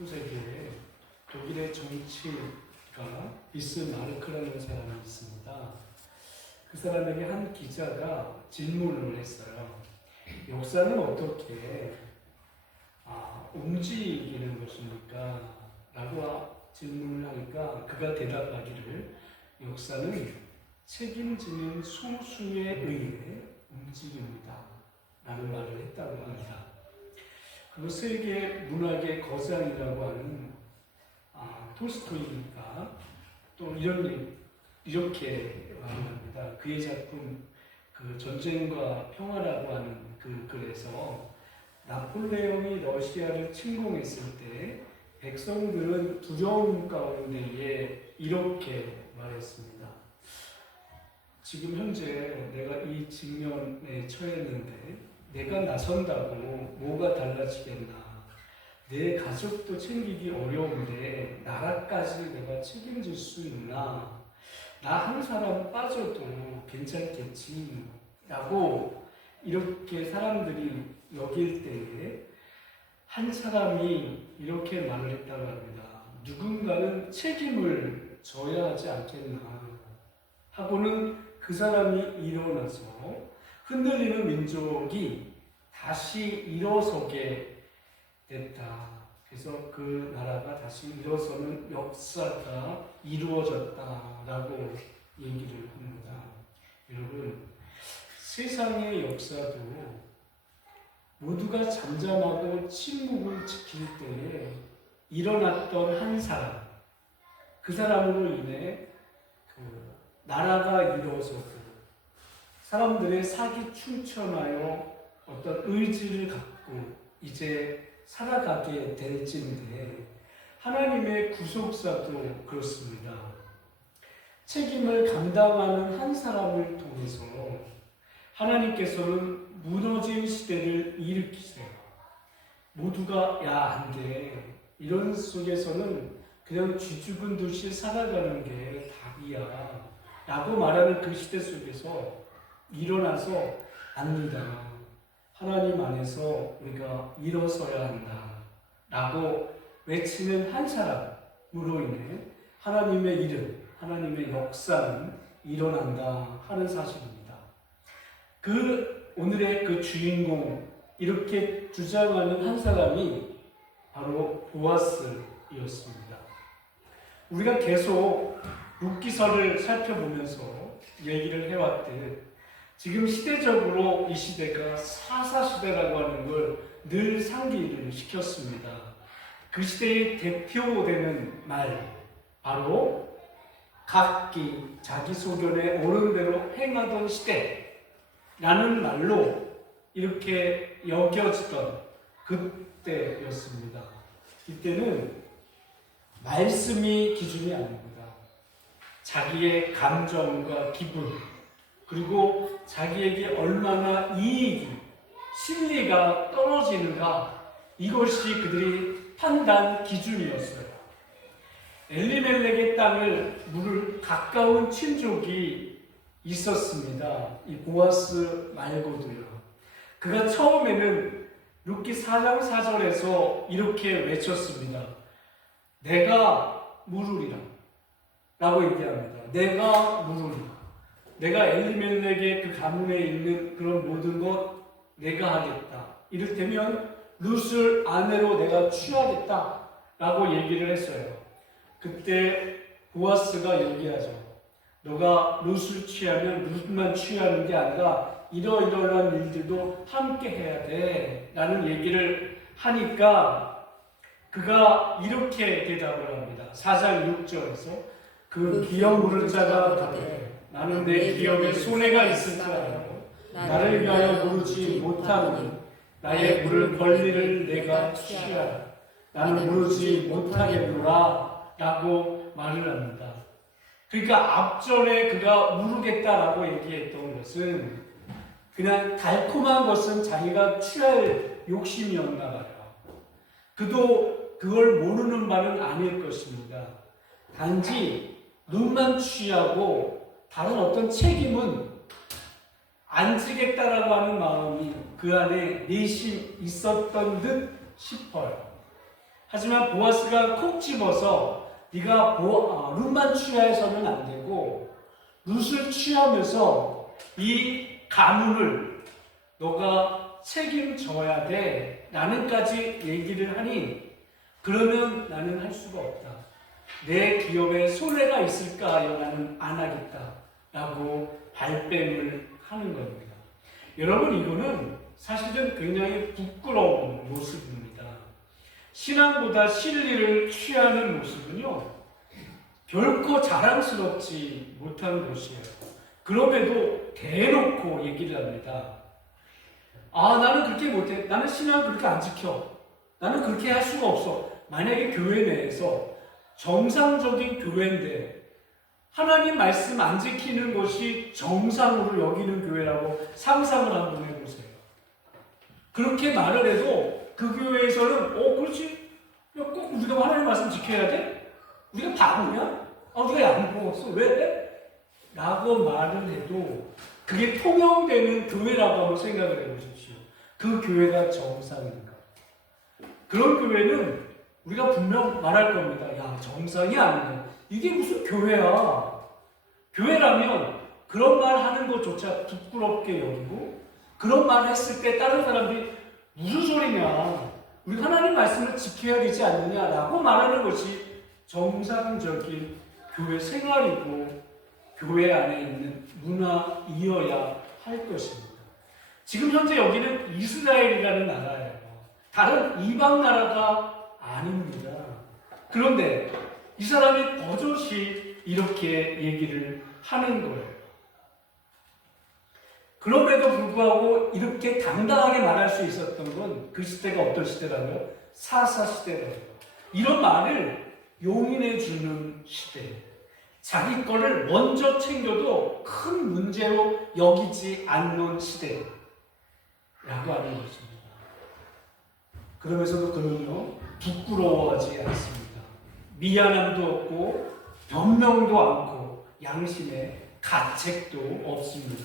소세계에 독일의 정치가 비스마르크라는 사람이 있습니다. 그 사람에게 한 기자가 질문을 했어요. 역사는 어떻게 움직이는 것입니까? 라고 질문을 하니까 그가 대답하기를 역사는 책임지는 소수에 의해 움직입니다. 라는 말을 했다고 합니다. 그리고 세계 문학의 거장이라고 하는 톨스토이가 또 이렇게 말합니다. 그의 작품 그 전쟁과 평화라고 하는 그 글에서 나폴레옹이 러시아를 침공했을 때 백성들은 두려움 가운데에 이렇게 말했습니다. 지금 현재 내가 이 직면에 처했는데 내가 나선다고 뭐가 달라지겠나. 내 가족도 챙기기 어려운데 나라까지 내가 책임질 수 있나. 나 한 사람 빠져도 괜찮겠지 라고 이렇게 사람들이 여길 때에 한 사람이 이렇게 말을 했다고 합니다. 누군가는 책임을 져야 하지 않겠나 하고는 그 사람이 일어나서 흔들리는 민족이 다시 일어서게 됐다. 그래서 그 나라가 다시 일어서는 역사가 이루어졌다라고 얘기를 합니다. 여러분, 세상의 역사도 모두가 잠잠하고 침묵을 지킬 때에 일어났던 한 사람, 그 사람으로 인해 그 나라가 일어서고 사람들의 사기 충천하여 어떤 의지를 갖고 이제 살아가게 될지인데 하나님의 구속사도 그렇습니다. 책임을 감당하는 한 사람을 통해서 하나님께서는 무너진 시대를 일으키세요. 모두가 안 돼. 이런 속에서는 그냥 쥐죽은 듯이 살아가는 게 답이야. 라고 말하는 그 시대 속에서 일어나서 압니다. 하나님 안에서 우리가 일어서야 한다. 라고 외치는 한 사람으로 인해 하나님의 이름, 하나님의 역사는 일어난다 하는 사실입니다. 오늘의 그 주인공, 이렇게 주장하는 한 사람이 바로 보아스였습니다. 우리가 계속 룻기서를 살펴보면서 얘기를 해왔듯 지금 시대적으로 이 시대가 사사시대라고 하는 걸 늘 상기를 시켰습니다. 그 시대의 대표되는 말, 바로 각기 자기 소견에 옳은 대로 행하던 시대라는 말로 이렇게 여겨지던 그때였습니다. 이때는 말씀이 기준이 아닙니다. 자기의 감정과 기분, 그리고 자기에게 얼마나 이익이, 신리가 떨어지는가, 이것이 그들이 판단 기준이었어요. 엘리멜렉의 땅을 물을 가까운 친족이 있었습니다. 이 보아스 말고도요. 그가 처음에는 룻기 4장 4절에서 이렇게 외쳤습니다. 내가 물으리라 라고 얘기합니다. 내가 물으리라. 내가 엘리멜렉의 그 가문에 있는 그런 모든 것 내가 하겠다. 이를테면 룻을 아내로 내가 취하겠다 라고 얘기를 했어요. 그때 보아스가 얘기하죠. 너가 룻을 취하면 룻만 취하는 게 아니라 이러이러한 일들도 함께 해야 돼 라는 얘기를 하니까 그가 이렇게 대답을 합니다. 4장 6절에서 그 기업 물을 자가 가되 나는 내 기업에 손해가 있을 줄 알고 나를 위하여 물지 못하노니 나의 물을 권리를 내가 취하라. 나는 물지 못하겠노라 라고 말을 합니다. 그러니까 앞전에 그가 물으겠다라고 얘기했던 것은 그냥 달콤한 것은 자기가 취할 욕심이었나 봐요. 그도 그걸 모르는 바는 아닐 것입니다. 단지 눈만 취하고 다른 어떤 책임은 안 지겠다라고 하는 마음이 그 안에 내심 있었던 듯 싶어요. 하지만 보아스가 콕 집어서 네가 룻만 취하해서는 안 되고 룻을 취하면서 이 가문을 너가 책임져야 돼. 나는까지 얘기를 하니 그러면 나는 할 수가 없다. 내 기업에 손해가 있을까요? 나는 안 하겠다. 라고 발뺌을 하는 겁니다. 여러분, 이거는 사실은 굉장히 부끄러운 모습입니다. 신앙보다 진리를 취하는 모습은요, 결코 자랑스럽지 못한 것이에요. 그럼에도 대놓고 얘기를 합니다. 나는 그렇게 못해. 나는 신앙을 그렇게 안 지켜. 나는 그렇게 할 수가 없어. 만약에 교회 내에서 정상적인 교회인데 하나님 말씀 안 지키는 것이 정상으로 여기는 교회라고 상상을 한번 해보세요. 그렇게 말을 해도 그 교회에서는 그렇지. 꼭 우리가 하나님 말씀 지켜야 돼? 우리가 바보냐? 우리가 양 먹었어. 왜? 라고 말을 해도 그게 통용되는 교회라고 한번 생각을 해보십시오. 그 교회가 정상인가? 그런 교회는 우리가 분명 말할 겁니다. 야, 정상이 아니네. 이게 무슨 교회야? 교회라면 그런 말 하는 것조차 부끄럽게 여기고 그런 말 했을 때 다른 사람들이 무슨 소리냐? 우리 하나님 말씀을 지켜야 되지 않느냐라고 말하는 것이 정상적인 교회 생활이고 교회 안에 있는 문화이어야 할 것입니다. 지금 현재 여기는 이스라엘이라는 나라예요. 다른 이방 나라가 아닙니다. 그런데 이 사람이 버젓이 이렇게 얘기를 하는 거예요. 그럼에도 불구하고 이렇게 당당하게 말할 수 있었던 건 그 시대가 어떤 시대라고요? 사사 시대라고요. 이런 말을 용인해 주는 시대. 자기 거를 먼저 챙겨도 큰 문제로 여기지 않는 시대라고 하는 것입니다. 그러면서도 그는요, 부끄러워하지 않습니다. 미안함도 없고 변명도 않고 양심의 가책도 없습니다.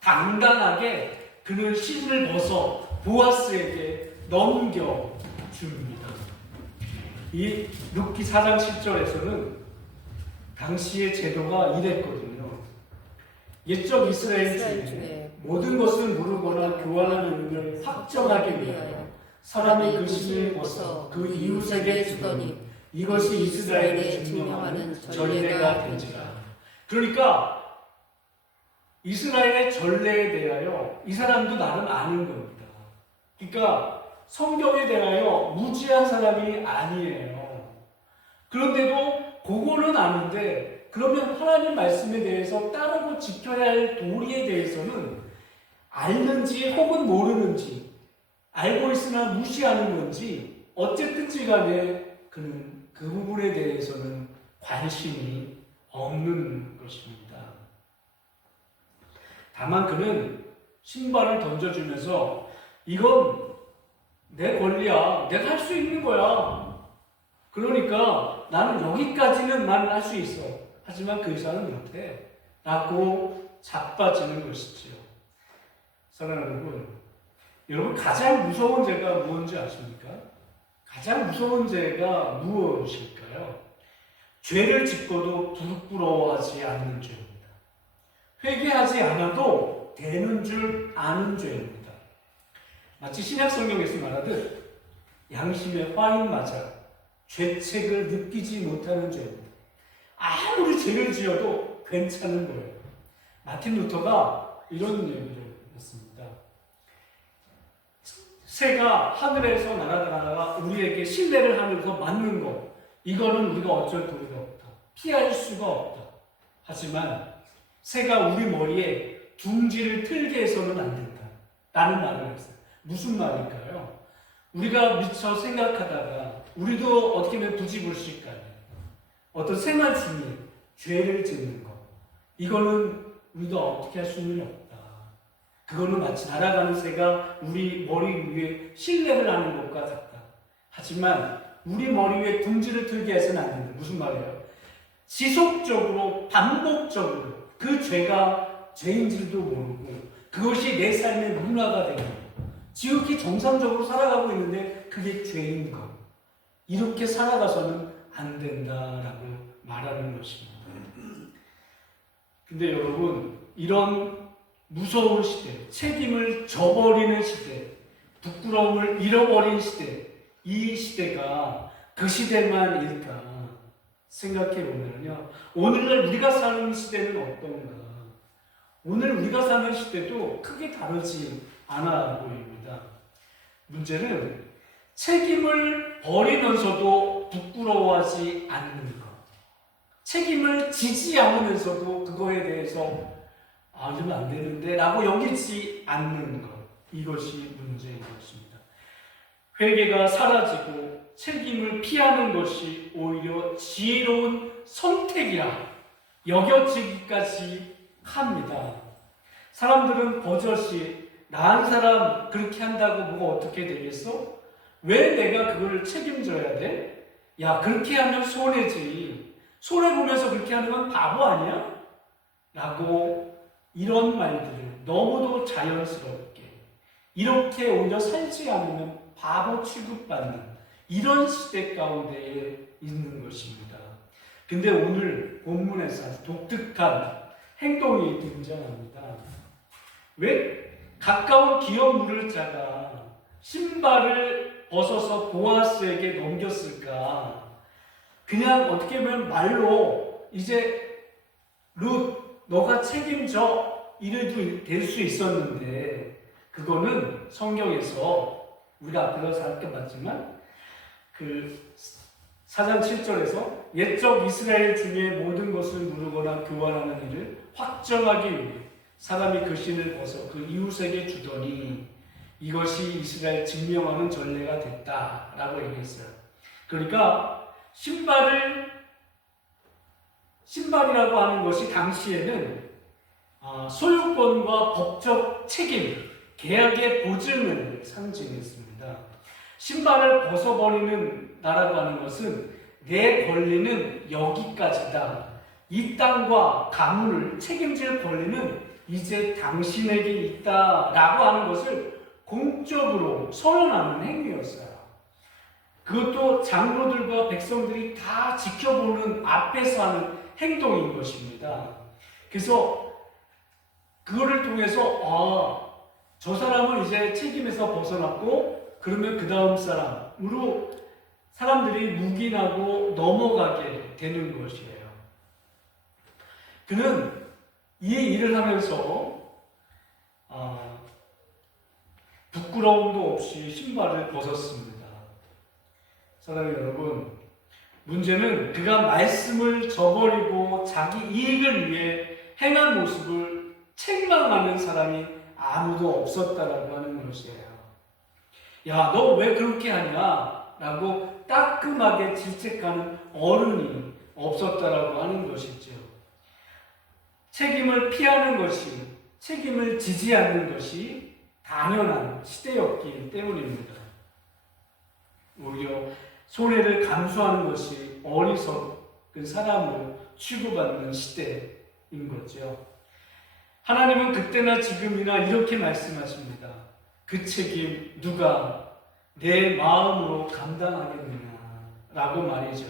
당당하게 그는 신을 벗어 보아스에게 넘겨줍니다. 이 룻기 4장 10절에서는 당시의 제도가 이랬거든요. 옛적 이스라엘 중에 모든 것을 모르거나 교환하는 의미를 확정하기 위하여 사람이 그 신을 벗어 그 이웃에게 주더니 이것이 이스라엘을 증명하는 전례가 된지라. 그러니까 이스라엘의 전례에 대하여 이 사람도 나름 아는 겁니다. 그러니까 성경에 대하여 무지한 사람이 아니에요. 그런데도 그거는 아는데 그러면 하나님 말씀에 대해서 따르고 지켜야 할 도리에 대해서는 알는지 혹은 모르는지 알고 있으나 무시하는 건지 어쨌든지 간에 그는 그 부분에 대해서는 관심이 없는 것입니다. 다만 그는 신발을 던져주면서 이건 내 권리야. 내가 할 수 있는 거야. 그러니까 나는 여기까지는만 할 수 있어. 하지만 그 이상은 못해. 라고 자빠지는 것이지요. 사랑하는 여러분 가장 무서운 죄가 무엇인지 아십니까? 가장 무서운 죄가 무엇일까요? 죄를 짓고도 부끄러워하지 않는 죄입니다. 회개하지 않아도 되는 줄 아는 죄입니다. 마치 신약 성경에서 말하듯 양심의 화인 맞아 죄책을 느끼지 못하는 죄입니다. 아무리 죄를 지어도 괜찮은 거예요. 마틴 루터가 이런 얘기를 했습니다. 새가 하늘에서 날아다가 우리에게 신뢰를 하면서 맞는 것, 이거는 우리가 어쩔 도리가 없다. 피할 수가 없다. 하지만 새가 우리 머리에 둥지를 틀게 해서는 안 된다. 라는 말을 했어요. 무슨 말일까요? 우리가 미처 생각하다가 우리도 어떻게 보면 부지불식간에 어떤 생활 중에 죄를 짓는 것, 이거는 우리가 어떻게 할 수는 없다. 그거는 마치 날아가는 새가 우리 머리 위에 신뢰를 하는 것과 같다. 하지만 우리 머리 위에 둥지를 틀게 해서는 안 된다. 무슨 말이에요? 지속적으로 반복적으로 그 죄가 죄인지도 모르고 그것이 내 삶의 문화가 되는 거예요. 지극히 정상적으로 살아가고 있는데 그게 죄인 것. 이렇게 살아가서는 안 된다라고 말하는 것입니다. 근데 여러분, 이런 무서운 시대, 책임을 져버리는 시대, 부끄러움을 잃어버린 시대, 이 시대가 그 시대만일까 생각해 보면요, 오늘날 우리가 사는 시대는 어떤가? 오늘 우리가 사는 시대도 크게 다르지 않아 보입니다. 문제는 책임을 버리면서도 부끄러워하지 않는 것, 책임을 지지 않으면서도 그거에 대해서 이러면 안 되는데 라고 여기지 않는 것, 이것이 문제인 것입니다. 회개가 사라지고 책임을 피하는 것이 오히려 지혜로운 선택이라 여겨지기까지 합니다. 사람들은 버젓이 나한 사람 그렇게 한다고 뭐가 어떻게 되겠어? 왜 내가 그걸 책임져야 돼? 야, 그렇게 하면 손해지. 손해보면서 그렇게 하는 건 바보 아니야? 라고 이런 말들을 너무도 자연스럽게 이렇게 오히려 살지 않으면 바보 취급받는 이런 시대 가운데에 있는 것입니다. 근데 오늘 본문에서 아주 독특한 행동이 등장합니다. 왜 가까운 기업 물을 자가 신발을 벗어서 보아스에게 넘겼을까? 그냥 어떻게 보면 말로 이제 룻 너가 책임져 이래도 될 수 있었는데, 그거는 성경에서 우리가 앞에서 살펴봤지만 그 4장 7절에서 옛적 이스라엘 중에 모든 것을 누르거나 교환하는 일을 확정하기 위해 사람이 그 신을 벗어 그 이웃에게 주더니 이것이 이스라엘 증명하는 전례가 됐다라고 얘기했어요. 그러니까 신발이라고 하는 것이 당시에는 소유권과 법적 책임, 계약의 보증을 상징했습니다. 신발을 벗어버리는 나라고 하는 것은 내 권리는 여기까지다. 이 땅과 가문을 책임질 권리는 이제 당신에게 있다라고 하는 것을 공적으로 선언하는 행위였어요. 그것도 장로들과 백성들이 다 지켜보는 앞에서 하는 행동인 것입니다. 그래서 그거를 통해서 저 사람은 이제 책임에서 벗어났고 그러면 그 다음 사람으로 사람들이 묵인하고 넘어가게 되는 것이에요. 그는 이 일을 하면서 부끄러움도 없이 신발을 벗었습니다. 사랑하는 여러분, 문제는 그가 말씀을 저버리고 자기 이익을 위해 행한 모습을 책망하는 사람이 아무도 없었다라고 하는 것이에요. 야, 너 왜 그렇게 하냐? 라고 따끔하게 질책하는 어른이 없었다라고 하는 것이죠. 책임을 피하는 것이, 책임을 지지 않는 것이 당연한 시대였기 때문입니다. 오히려 손해를 감수하는 것이 어리석은 사람으로 취급받는 시대인 거죠. 하나님은 그때나 지금이나 이렇게 말씀하십니다. 그 책임 누가 내 마음으로 감당하겠느냐 라고 말이죠.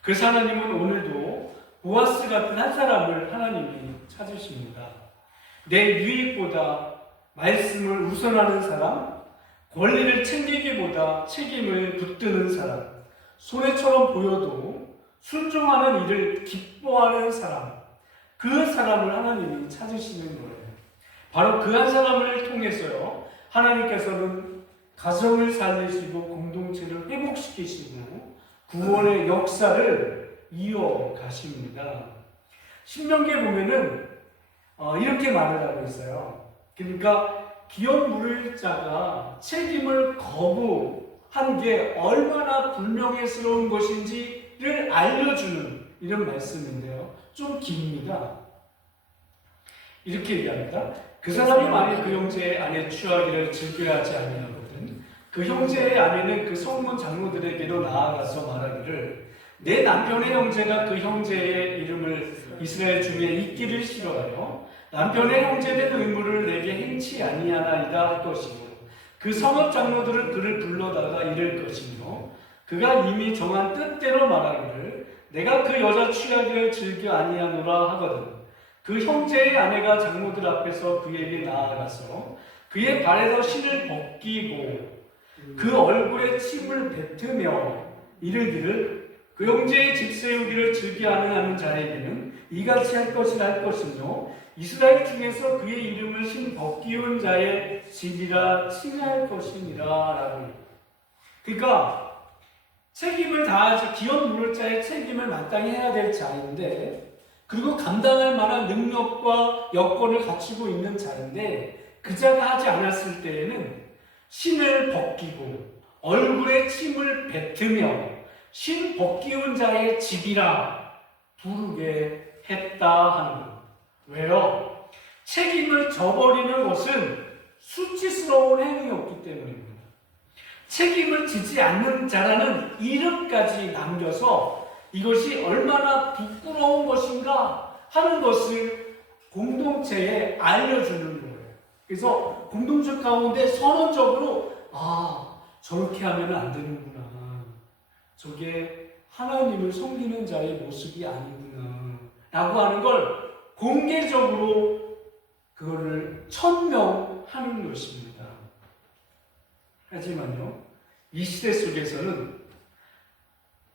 그 하나님은 오늘도 보아스 같은 한 사람을 하나님이 찾으십니다. 내 유익보다 말씀을 우선하는 사람, 권리를 챙기기보다 책임을 붙드는 사람, 손해처럼 보여도 순종하는 일을 기뻐하는 사람, 그 사람을 하나님이 찾으시는 거예요. 바로 그 한 사람을 통해서요, 하나님께서는 가정을 살리시고 공동체를 회복시키시고 구원의 역사를 이어가십니다. 신명기에 보면은 이렇게 말을 하고 있어요. 그러니까 기업 물을 자가 책임을 거부한 게 얼마나 불명예스러운 것인지를 알려주는 이런 말씀인데요. 좀 깁니다. 이렇게 얘기합니다. 그 사람이 만일 그 형제의 아내 취하기를 즐겨야 하지 아니하거든 그 형제의 아내는 그 성문 장로들에게로 나아가서 말하기를 내 남편의 형제가 그 형제의 이름을 이스라엘 중에 잊기를 싫어하여 남편의 형제된 의무를 내게 행치 아니하나이다 할 것이고 그 성읍 장로들은 그를 불러다가 이를 것이며 그가 이미 정한 뜻대로 말하기를 내가 그 여자 취하기를 즐겨 아니하노라 하거든. 그 형제의 아내가 장모들 앞에서 그에게 나아가서 그의 발에서 신을 벗기고 그 얼굴에 침을 뱉으며 이르기를 그 형제의 집 세우기를 즐겨 아니하는 자에게는 이같이 할 것이라 할 것이며 이스라엘 중에서 그의 이름을 신 벗기운 자의 집이라 칭할 것이니라 라고. 그러니까 책임을 다하지 기업 물을 자의 책임을 마땅히 해야 될 자인데, 그리고 감당할 만한 능력과 여건을 갖추고 있는 자인데 그 자가 하지 않았을 때에는 신을 벗기고 얼굴에 침을 뱉으며 신 벗기운 자의 집이라 부르게 했다 하는 것. 왜요? 책임을 져버리는 것은 수치스러운 행위였기 때문입니다. 책임을 지지 않는 자라는 이름까지 남겨서 이것이 얼마나 부끄러운 것인가 하는 것을 공동체에 알려주는 거예요. 그래서 공동체 가운데 선언적으로 저렇게 하면 안 되는구나. 저게 하나님을 섬기는 자의 모습이 아니구나 라고 하는 걸 공개적으로 그거를 천명하는 것입니다. 하지만요, 이 시대 속에서는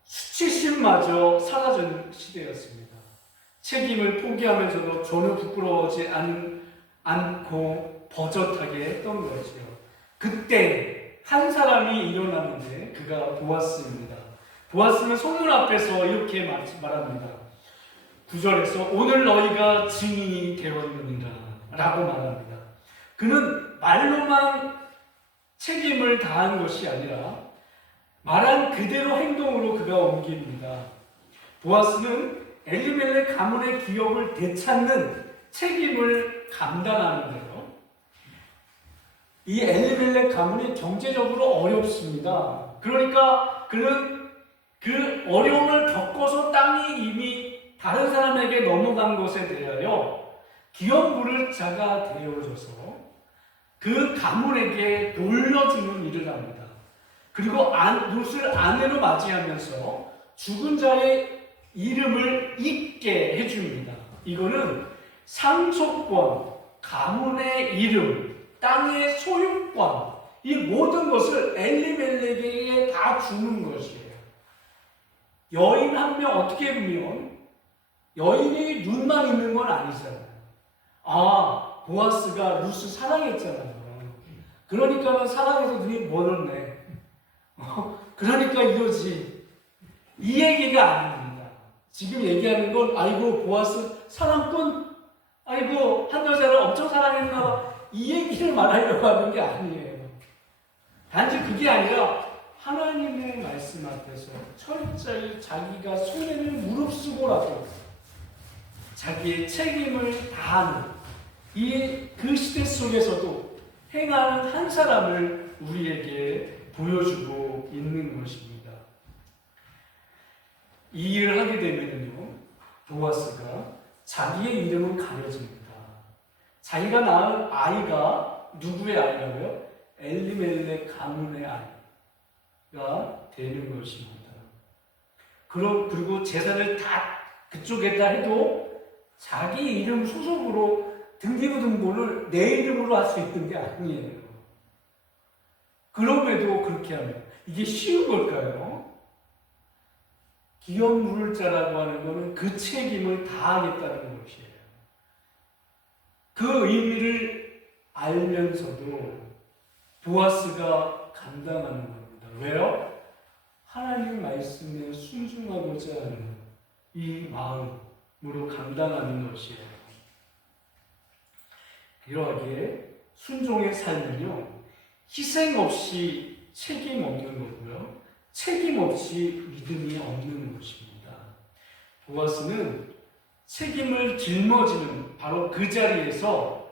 수치심마저 사라진 시대였습니다. 책임을 포기하면서도 전혀 부끄러워하지 않고 버젓하게 했던 것이요. 그때 한 사람이 일어났는데 그가 보아스입니다. 보아스는 성문 앞에서 이렇게 말합니다. 9절에서 오늘 너희가 증인이 되었느니라 라고 말합니다. 그는 말로만 책임을 다한 것이 아니라 말한 그대로 행동으로 그가 옮깁니다. 보아스는 엘리멜렉 가문의 기업을 되찾는 책임을 감당하는데요. 이 엘리멜렉 가문이 경제적으로 어렵습니다. 그러니까 그는 그 어려움을 겪어서 땅이 이미 다른 사람에게 넘어간 것에 대하여 기업 물을 자가 되어져서 그 가문에게 돌려주는 일을 합니다. 그리고 룻을 아내로 맞이하면서 죽은 자의 이름을 잊게 해줍니다. 이거는 상속권, 가문의 이름, 땅의 소유권, 이 모든 것을 엘리멜렉에게 다 주는 것이에요. 여인 한 명 어떻게 보면 여인이 룻만 있는 건 아니잖아요. 보아스가 룻을 사랑했잖아요. 그러니까 사랑해서 눈이 멀었네. 그러니까 이러지. 이 얘기가 아닙니다. 지금 얘기하는 건 아이고 보아스 사랑꾼, 아이고 한 여자를 엄청 사랑했나 봐, 이 얘기를 말하려고 하는 게 아니에요. 단지 그게 아니라 하나님의 말씀 앞에서 철저히 자기가 손해를 무릅쓰고라도 자기의 책임을 다하는 그 시대 속에서도 행하는 한 사람을 우리에게 보여주고 있는 것입니다. 이 일을 하게 되면요, 보아스가 자기의 이름은 가려집니다. 자기가 낳은 아이가 누구의 아이라고요? 엘리멜렉 가문의 아이가 되는 것입니다. 그리고 제사를 다 그쪽에다 해도 자기 이름 소속으로 등기부등본을 내 이름으로 할 수 있는 게 아니에요. 그럼에도 그렇게 하면 이게 쉬운 걸까요? 기업 물을 자라고 하는 것은 그 책임을 다하겠다는 것이에요. 그 의미를 알면서도 보아스가 감당하는 겁니다. 왜요? 하나님 말씀에 순종하고자 하는 이 마음으로 감당하는 것이에요. 이러하기에 순종의 삶은요, 희생 없이 책임 없는 거고요, 책임 없이 믿음이 없는 것입니다. 보아스는 책임을 짊어지는 바로 그 자리에서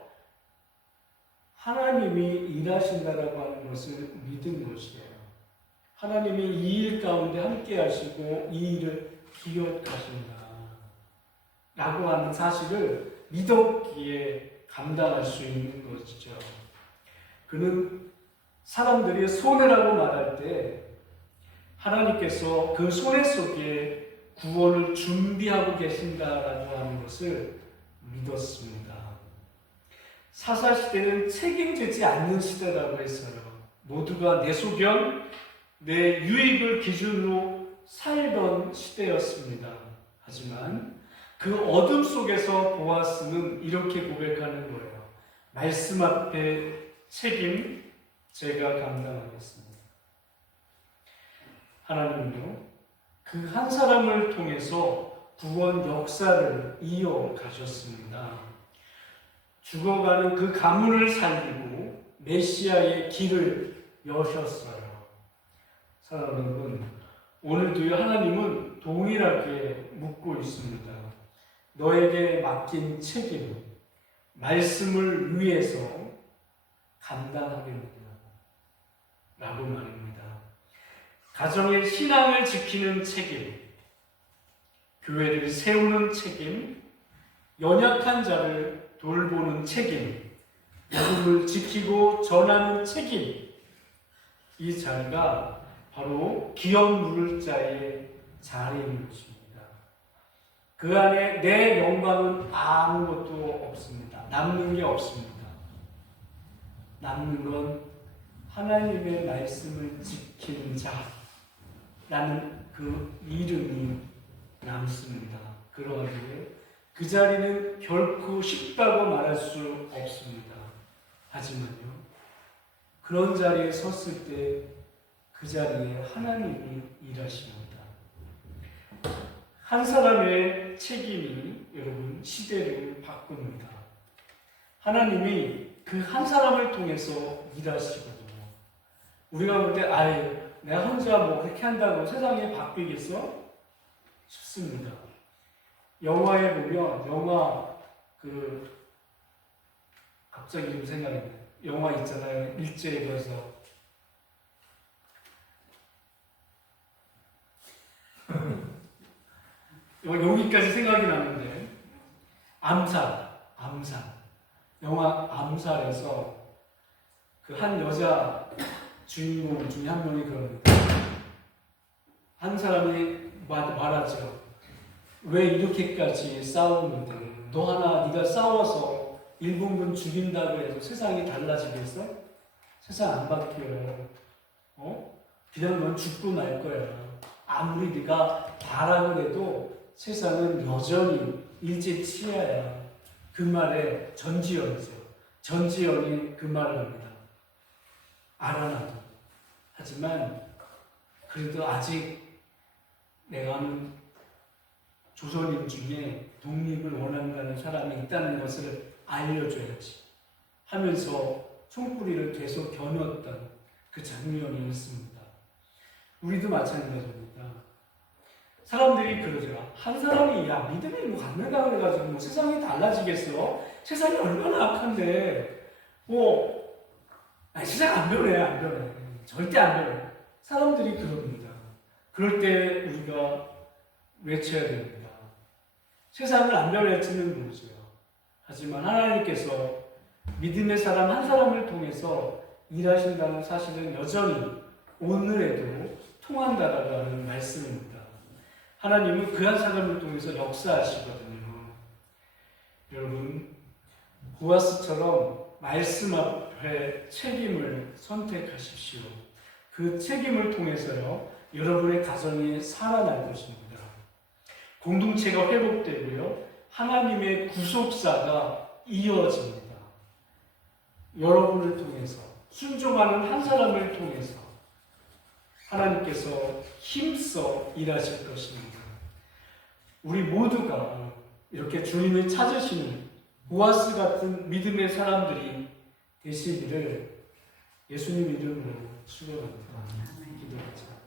하나님이 일하신다라고 하는 것을 믿은 것이에요. 하나님이 이 일 가운데 함께 하시고 이 일을 기억하신다 라고 하는 사실을 믿었기에 감당할 수 있는 것이죠. 그는 사람들이 손해라고 말할 때 하나님께서 그 손해 속에 구원을 준비하고 계신다라고 하는 것을 믿었습니다. 사사시대는 책임지지 않는 시대라고 했어요. 모두가 내 소견, 내 유익을 기준으로 살던 시대였습니다. 하지만 그 어둠 속에서 보아스는 이렇게 고백하는 거예요. 말씀 앞에 책임 제가 감당하겠습니다. 하나님은요, 그 한 사람을 통해서 구원 역사를 이어가셨습니다. 죽어가는 그 가문을 살리고 메시아의 길을 여셨어요. 사랑하는 여러분, 오늘도요 하나님은 동일하게 묻고 있습니다. 너에게 맡긴 책임, 말씀을 위해서 감당하겠느냐 라고 말입니다. 가정의 신앙을 지키는 책임, 교회를 세우는 책임, 연약한 자를 돌보는 책임, 복음을 지키고 전하는 책임, 이 자리가 바로 기업 누를 자의 자리인 것입니다. 그 안에 내 영광은 아무것도 없습니다. 남는 게 없습니다. 남는 건 하나님의 말씀을 지키는 자라는 그 이름이 남습니다. 그러하기에 그 자리는 결코 쉽다고 말할 수 없습니다. 하지만요, 그런 자리에 섰을 때 그 자리에 하나님이 일하십니다. 한 사람의 책임이 여러분 시대를 바꿉니다. 하나님이 그 한 사람을 통해서 일하시거든요. 우리가 볼 때 내가 혼자 뭐 그렇게 한다고 세상이 바뀌겠어? 싶습니다. 영화에 보면 갑자기 좀 생각이 나요. 영화 있잖아요. 일제에 가서 여기까지 생각이 나는데 암살 영화 암살에서 그 한 여자 주인공 중에 한 명이 그럽니다. 한 사람이 말하죠. 왜 이렇게까지 싸우는데 네가 싸워서 일본군 죽인다고 해서 세상이 달라지겠어? 세상 안 바뀌어요. 그냥 넌 죽고 날 거야. 아무리 네가 바라고 해도 세상은 여전히 일제치하야. 그 말에 전지현이죠. 전지현이 그 말을 합니다. 알아 나도. 하지만 그래도 아직 내가 아는 조선인 중에 독립을 원한다는 사람이 있다는 것을 알려줘야지 하면서 총구리를 계속 겨누었던 그 장면이었습니다. 우리도 마찬가지입니다. 사람들이 그러죠. 한 사람이 믿음이 뭐 갖는다 그래가지고 뭐 세상이 달라지겠어? 세상이 얼마나 악한데 세상 안 변해. 절대 안 변해. 사람들이 그럽니다. 그럴 때 우리가 외쳐야 됩니다. 세상을 안 변할지는 모르죠. 하지만 하나님께서 믿음의 사람 한 사람을 통해서 일하신다는 사실은 여전히 오늘에도 통한다라는 말씀입니다. 하나님은 그 한 사람을 통해서 역사하시거든요. 여러분, 보아스처럼 말씀 앞에 책임을 선택하십시오. 그 책임을 통해서요, 여러분의 가정이 살아날 것입니다. 공동체가 회복되고요, 하나님의 구속사가 이어집니다. 여러분을 통해서, 순종하는 한 사람을 통해서 하나님께서 힘써 일하실 것입니다. 우리 모두가 이렇게 주님을 찾으시는 보아스 같은 믿음의 사람들이 되시기를 예수님 이름으로 축원합니다. 기도하자.